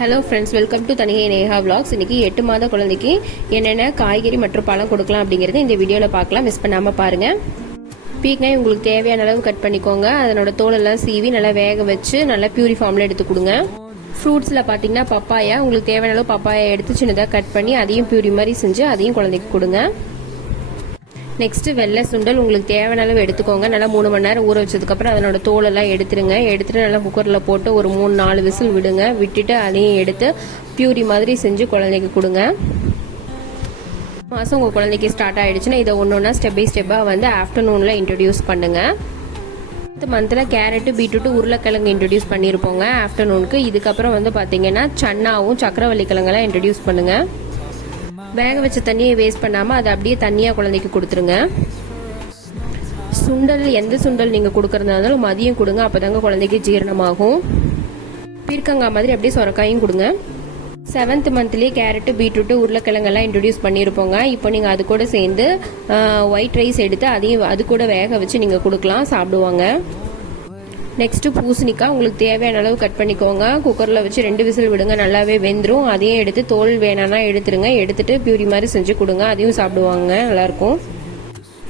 Hello friends, welcome to Thanigai Neha vlogs. இன்னைக்கு 8 மாத குழந்தைக்கு என்னென்ன காய்கறி மற்றும் பழம் கொடுக்கலாம் அப்படிங்கறது இந்த வீடியோவில் பார்க்கலாம். மிஸ் பண்ணாமல் பாருங்க. பீர்க்கங்காய் உங்களுக்கு தேவையான அளவு கட் பண்ணிக்கோங்க. அதனோட தோலெல்லாம் சீவி நல்லா வேக வச்சு நல்லா பியூரி ஃபார்மில் எடுத்து கொடுங்க. ஃப்ரூட்ஸில் பார்த்தீங்கன்னா பப்பாயா, உங்களுக்கு தேவையான அளவு பப்பாயா எடுத்து சின்னதாக கட் பண்ணி அதையும் பியூரி மாதிரி செஞ்சு அதையும் குழந்தைக்கு கொடுங்க. நெக்ஸ்ட் வெள்ளை சுண்டல் உங்களுக்கு தேவையான அளவு எடுத்துக்கோங்க. நல்லா 3 மணி நேரம் ஊற வச்சதுக்கப்புறம் அதனோட தோலெல்லாம் எடுத்துட்டு நல்லா குக்கரில் போட்டு ஒரு 3-4 விசில் விடுங்க. விட்டுட்டு அதையும் எடுத்து பியூரி மாதிரி செஞ்சு குழந்தைக்கு கொடுங்க. மாதம் உங்கள் குழந்தைக்கு ஸ்டார்ட் ஆகிடுச்சுன்னா இதை ஒன்று ஸ்டெப் பை ஸ்டெப்பாக வந்து ஆஃப்டர்நூனில் இன்ட்ரடியூஸ் பண்ணுங்க. இந்த மந்தில் கேரட்டு, பீட்ரூட்டு, உருளைக்கிழங்கு இன்ட்ரடியூஸ் பண்ணியிருப்போங்க ஆஃப்டர்நூனுக்கு. இதுக்கப்புறம் வந்து பார்த்தீங்கன்னா சன்னாவும் சக்கரவள்ளி கிழங்கெல்லாம் இன்ட்ரடியூஸ் பண்ணுங்கள். வேக வச்ச தண்ணியை வேஸ்ட் பண்ணாமல் அதை அப்படியே தண்ணியாக குழந்தைக்கு கொடுத்துருங்க. சுண்டல் எந்த சுண்டல் நீங்கள் கொடுக்கறதா இருந்தாலும் மதியம் கொடுங்க. அப்போ தாங்க குழந்தைக்கு ஜீரணமாகும். பீர்க்கங்காய் மாதிரி அப்படியே சொரக்காயும் கொடுங்க. 7th மந்த்லேயே கேரட்டு, பீட்ரூட்டு, உருளைக்கிழங்கெல்லாம் இன்ட்ரடியூஸ் பண்ணியிருப்போங்க. இப்போ நீங்கள் அது கூட சேர்ந்து ஒயிட் ரைஸ் எடுத்து அதையும் அது கூட வேக வச்சு நீங்கள் கொடுக்கலாம், சாப்பிடுவாங்க. நெக்ஸ்ட்டு பூசணிக்காய் உங்களுக்கு தேவையான அளவு கட் பண்ணிக்கோங்க. குக்கரில் வச்சு 2 விசில் விடுங்க, நல்லாவே வெந்துடும். அதையும் எடுத்து தோல் வேணான்னா எடுத்துருங்க. எடுத்துட்டு பியூரி மாதிரி செஞ்சு கொடுங்க, அதையும் சாப்பிடுவாங்க, நல்லாயிருக்கும்.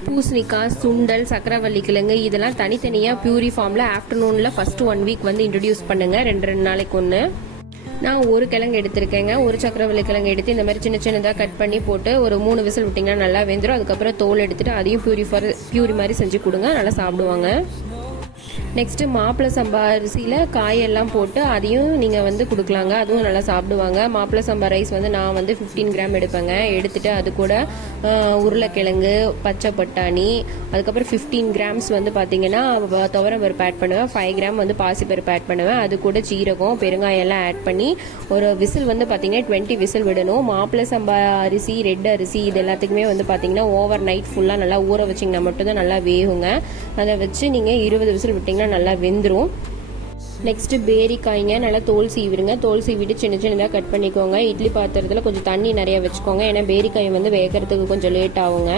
பூசணிக்காய், சுண்டல், சக்கரவள்ளி கிழங்கு இதெல்லாம் தனித்தனியாக பியூரி ஃபார்மில் ஆஃப்டர்நூனில் ஃபஸ்ட்டு 1 வீக் வந்து இன்ட்ரடியூஸ் பண்ணுங்கள். 2 நாளைக்கு ஒன்று. நான் ஒரு கிழங்கு எடுத்திருக்கேங்க. ஒரு சக்கரவள்ளி கிழங்கு எடுத்து இந்த மாதிரி சின்ன சின்னதாக கட் பண்ணி போட்டு ஒரு 3 விசில் விட்டிங்கன்னா நல்லா வெந்துடும். அதுக்கப்புறம் தோல் எடுத்துட்டு அதையும் பியூரி மாதிரி செஞ்சு கொடுங்க, நல்லா சாப்பிடுவாங்க. நெக்ஸ்ட்டு மாப்பிள்ளை சம்பா அரிசியில் காயெல்லாம் போட்டு அதையும் நீங்கள் வந்து கொடுக்கலாங்க, அதுவும் நல்லா சாப்பிடுவாங்க. மாப்பிள்ளை சம்பா ரைஸ் வந்து நான் வந்து 15 கிராம் எடுப்பேங்க. எடுத்துட்டு அது கூட உருளைக்கிழங்கு, பச்சை பட்டாணி, அதுக்கப்புறம் 15 கிராம்ஸ் வந்து பார்த்தீங்கன்னா துவரம் பருப்பு ஆட் பண்ணுவேன். 5 கிராம் வந்து பாசிப்பருப்பு ஆட் பண்ணுவேன். அது கூட சீரகம், பெருங்காயம் எல்லாம் ஆட் பண்ணி ஒரு விசில் வந்து பார்த்தீங்கன்னா 20 விசில் விடணும். மாப்பிள்ளை சம்பா அரிசி, ரெட் அரிசி இது எல்லாத்துக்குமே வந்து பார்த்தீங்கன்னா ஓவர் நைட் ஃபுல்லாக நல்லா ஊற வச்சிங்கன்னா மட்டும்தான் நல்லா வேகுங்க. அதை வச்சு நீங்கள் 20 விசில் விட்டிங்கன்னா நல்லா வெந்துடும். நெக்ஸ்ட்டு பேரிக்காய்ங்க, நல்லா தோல் சீவிடுங்க. தோல் சீவிட்டு சின்ன சின்னதாக கட் பண்ணிக்கோங்க. இட்லி பாத்திரத்தில் கொஞ்சம் தண்ணி நிறைய வச்சுக்கோங்க, ஏன்னா பேரிக்காய் வந்து வேகிறதுக்கு கொஞ்சம் லேட் ஆகுங்க.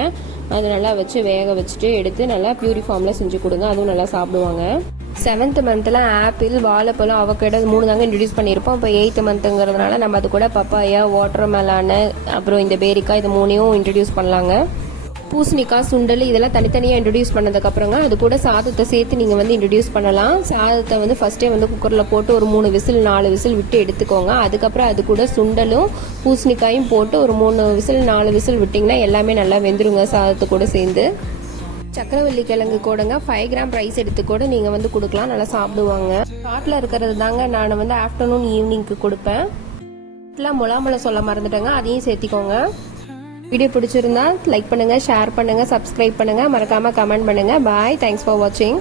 அது நல்லா வச்சு வேக வச்சுட்டு எடுத்து நல்லா பியூரி ஃபார்மில் செஞ்சு கொடுங்க, அதுவும் நல்லா சாப்பிடுவாங்க. 7th மந்தில் ஆப்பிள், வாழைப்பழம், அவகேடோ 3 தாங்க இன்ட்ரடியூஸ் பண்ணியிருப்போம். இப்போ 8th மந்த்துங்கிறதுனால நம்ம அது கூட பப்பாயா, வாட்டர் மெலானு, அப்புறம் இந்த பேரிக்காய் இது 3ஐயும் இன்ட்ரடியூஸ் பண்ணலாங்க. பூசணிக்காய், சுண்டல் இதெல்லாம் தனித்தனியாக இன்ட்ரடியூஸ் பண்ணதுக்கப்புறங்க அது கூட சாதத்தை சேர்த்து நீங்கள் வந்து இன்ட்ரடியூஸ் பண்ணலாம். சாதத்தை வந்து ஃபஸ்ட்டே வந்து குக்கரில் போட்டு ஒரு 3 விசில் 4 விசில் விட்டு எடுத்துக்கோங்க. அதுக்கப்புறம் அது கூட சுண்டலும் பூசணிக்காயும் போட்டு ஒரு 3 விசில் 4 விசில் விட்டிங்கன்னா எல்லாமே நல்லா வெந்துருங்க சாதத்து கூட சேர்ந்து. சக்கரவள்ளி கிழங்கு கூடங்க 5 கிராம் ரைஸ் எடுத்து கூட நீங்கள் வந்து கொடுக்கலாம், நல்லா சாப்பிடுவாங்க. காட்டில் இருக்கிறது தாங்க நான் வந்து ஆஃப்டர்நூன் ஈவினிங்க்கு கொடுப்பேன். முலாம்பழம் சொல்ல மறந்துட்டேங்க, அதையும் சேர்த்திக்கோங்க. வீடியோ பிடிச்சிருந்தா லைக் பண்ணுங்க, ஷேர் பண்ணுங்க, சப்ஸ்கிரைப் பண்ணுங்க, மறக்காம கமெண்ட் பண்ணுங்க. பாய், தேங்க்ஸ் ஃபார் வாட்சிங்.